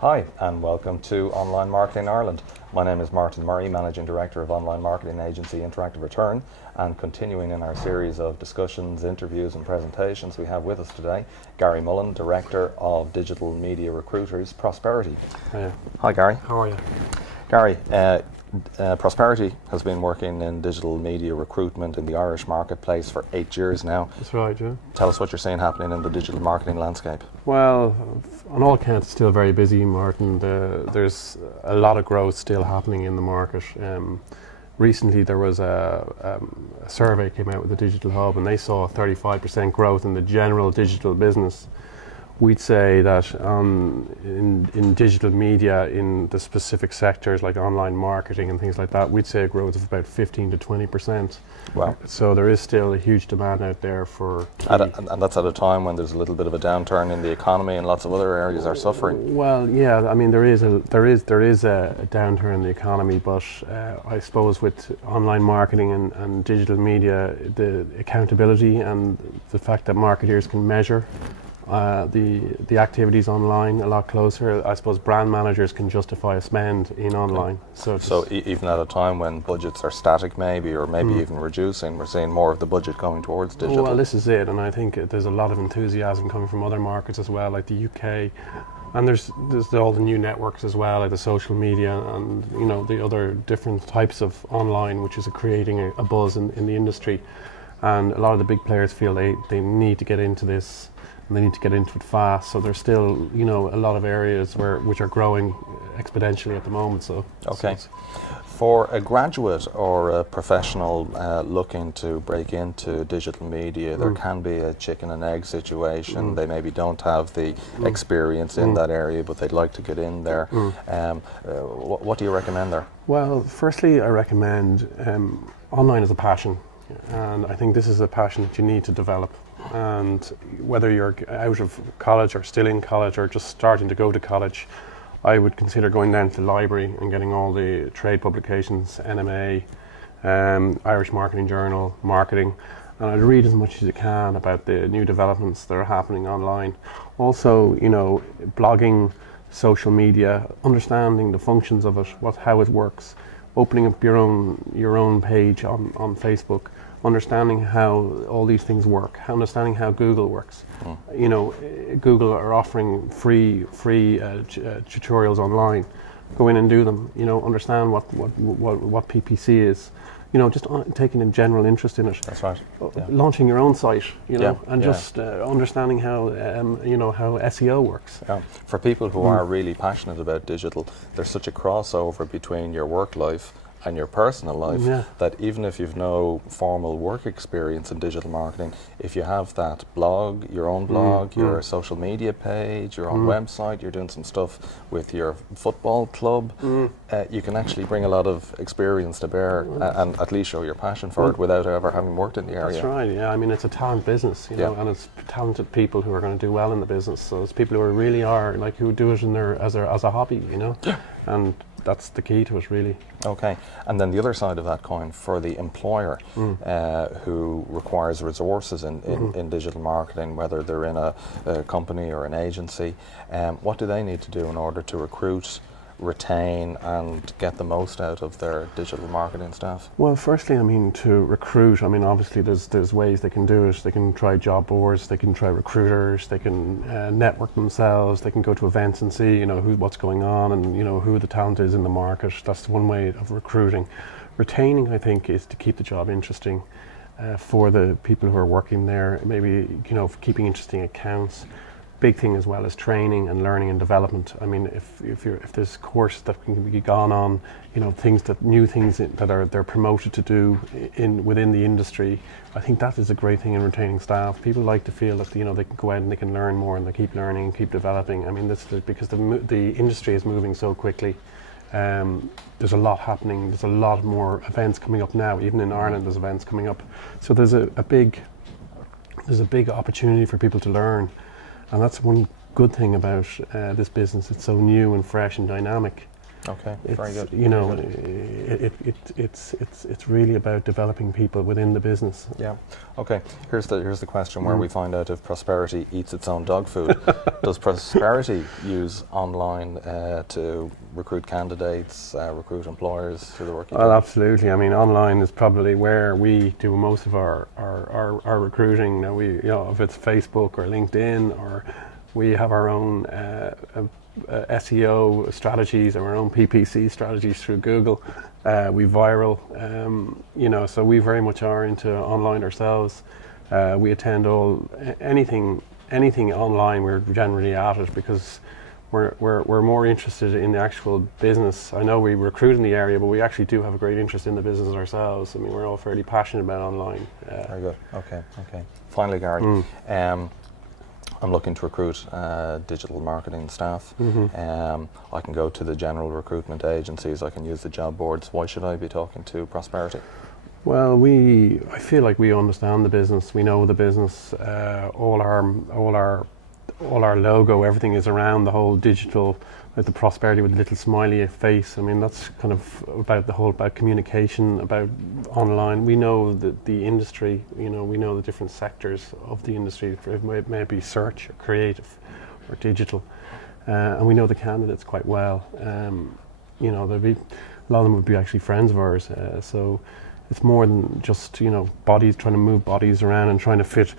Hi, and welcome to Online Marketing Ireland. My name is Martin Murray, Managing Director of online marketing agency Interactive Return, and continuing in our series of discussions, interviews and presentations, we have with us today Gary Mullan, Director of Digital Media Recruiters, Prosperity. Hiya. Hi Gary. How are you? Gary, Prosperity has been working in digital media recruitment in the Irish marketplace for 8 years now. That's right, yeah. Tell us what you're seeing happening in the digital marketing landscape. Well, on all accounts, it's still very busy, Martin. There's a lot of growth still happening in the market. Recently, there was a survey came out with the Digital Hub, and they saw 35% growth in the general digital business. We'd say that in digital media, in the specific sectors like online marketing and things like that, we'd say a growth of about 15 to 20%. Wow. So there is still a huge demand out there for... And that's at a time when there's a little bit of a downturn in the economy and lots of other areas are suffering. Well, yeah, I mean there is a downturn in the economy, but I suppose with online marketing and digital media, the accountability and the fact that marketers can measure the activities online a lot closer. I suppose brand managers can justify a spend in online. So even at a time when budgets are static maybe, or maybe even reducing, we're seeing more of the budget going towards digital. Well, this is it, and I think there's a lot of enthusiasm coming from other markets as well, like the UK. And there's all the new networks as well, like the social media and the other different types of online, which is creating a buzz in the industry. And a lot of the big players feel they need to get into this, and they need to get into it fast. So there's still a lot of areas which are growing exponentially at the moment. So okay. For a graduate or a professional looking to break into digital media, there can be a chicken and egg situation. They maybe don't have the experience in that area, but they'd like to get in there. What do you recommend there? Well, firstly, I recommend online as a passion, and I think this is a passion that you need to develop. And whether you're out of college or still in college or just starting to go to college, I would consider going down to the library and getting all the trade publications, NMA, Irish Marketing Journal, marketing, and I'd read as much as you can about the new developments that are happening online. Also, blogging, social media, understanding the functions of it, how it works, opening up your own page on Facebook, understanding how all these things work, understanding how Google works. Google are offering free tutorials online. Go in and do them. Understand what PPC is. Just taking a general interest in it. That's right. Yeah. Launching your own site, just understanding how how SEO works. Yeah. For people who are really passionate about digital, there's such a crossover between your work life and your personal life that even if you've no formal work experience in digital marketing, if you have that blog, your own blog, your social media page, your own website, you're doing some stuff with your football club, you can actually bring a lot of experience to bear and at least show your passion for it without ever having worked in the area. That's right, yeah. I mean, it's a talent business, and it's talented people who are going to do well in the business. So it's people who really are, who do it as a hobby, and that's the key to it, really. Okay, and then the other side of that coin, for the employer who requires resources in digital marketing, whether they're in a company or an agency, what do they need to do in order to recruit, retain and get the most out of their digital marketing staff? Well, firstly, to recruit, obviously there's ways they can do it. They can try job boards, they can try recruiters, they can network themselves, they can go to events and see what's going on and who the talent is in the market. That's one way of recruiting. Retaining, I think, is to keep the job interesting for the people who are working there. Maybe keeping interesting accounts. Big thing as well as training and learning and development. If there's a course that can be gone on, new things that they're promoted to do within the industry, I think that is a great thing in retaining staff. People like to feel that they can go out and they can learn more and they keep learning and keep developing. This is because the industry is moving so quickly. There's a lot happening. There's a lot more events coming up now. Even in Ireland, there's events coming up. So there's a big opportunity for people to learn. And that's one good thing about this business. It's so new and fresh and dynamic. Okay, very good. You know, it's really about developing people within the business. Yeah. Okay. Here's the question where we find out if Prosperity eats its own dog food. Does Prosperity use online to recruit candidates, recruit employers through the work you do? Well, absolutely. I mean, online is probably where we do most of our recruiting. Now, if it's Facebook or LinkedIn, or we have our own SEO strategies, our own PPC strategies through Google. We viral, so we very much are into online ourselves. We attend anything online. We're generally at it because we're more interested in the actual business. I know we recruit in the area, but we actually do have a great interest in the business ourselves. I mean, we're all fairly passionate about online. Very good. Okay. Finally, Gary. I'm looking to recruit digital marketing staff. I can go to the general recruitment agencies. I can use the job boards. Why should I be talking to Prosperity? Well, I feel like we understand the business. We know the business. All our logo, everything is around the whole digital, like the Prosperity with a little smiley face. I mean, that's kind of about communication, about online. We know the industry, we know the different sectors of the industry. It may be search or creative or digital. And we know the candidates quite well. A lot of them would be actually friends of ours. So it's more than just trying to move bodies around and trying to fit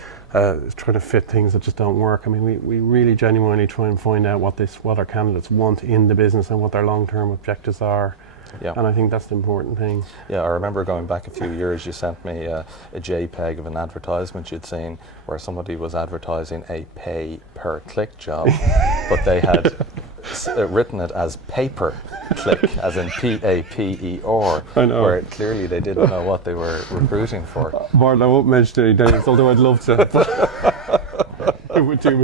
things that just don't work. I mean, we really genuinely try and find out what our candidates want in the business and what their long-term objectives are. Yeah. And I think that's the important thing. Yeah, I remember going back a few years, you sent me a JPEG of an advertisement you'd seen where somebody was advertising a pay-per-click job, but they had written it as pay-per-click, as in P-A-P-E-R, where clearly they didn't know what they were recruiting for. Martin, I won't mention any names, although I'd love to. It would do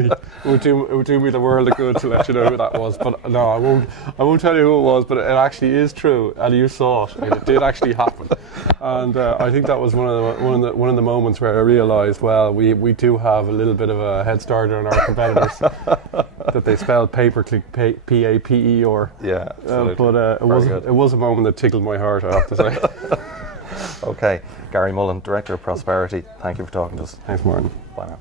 me the world of good to let you know who that was. But no, I won't tell you who it was. But it actually is true, and you saw it, and it did actually happen. And I think that was one of the moments where I realised, well, we do have a little bit of a head start on our competitors. That they spelled pay-per-click, P-A-P-E-R. Yeah, absolutely. But it was a moment that tickled my heart, I have to say. Okay, Gary Mullan, Director of Prosperity. Thank you for talking to us. Thanks, Martin. Bye now.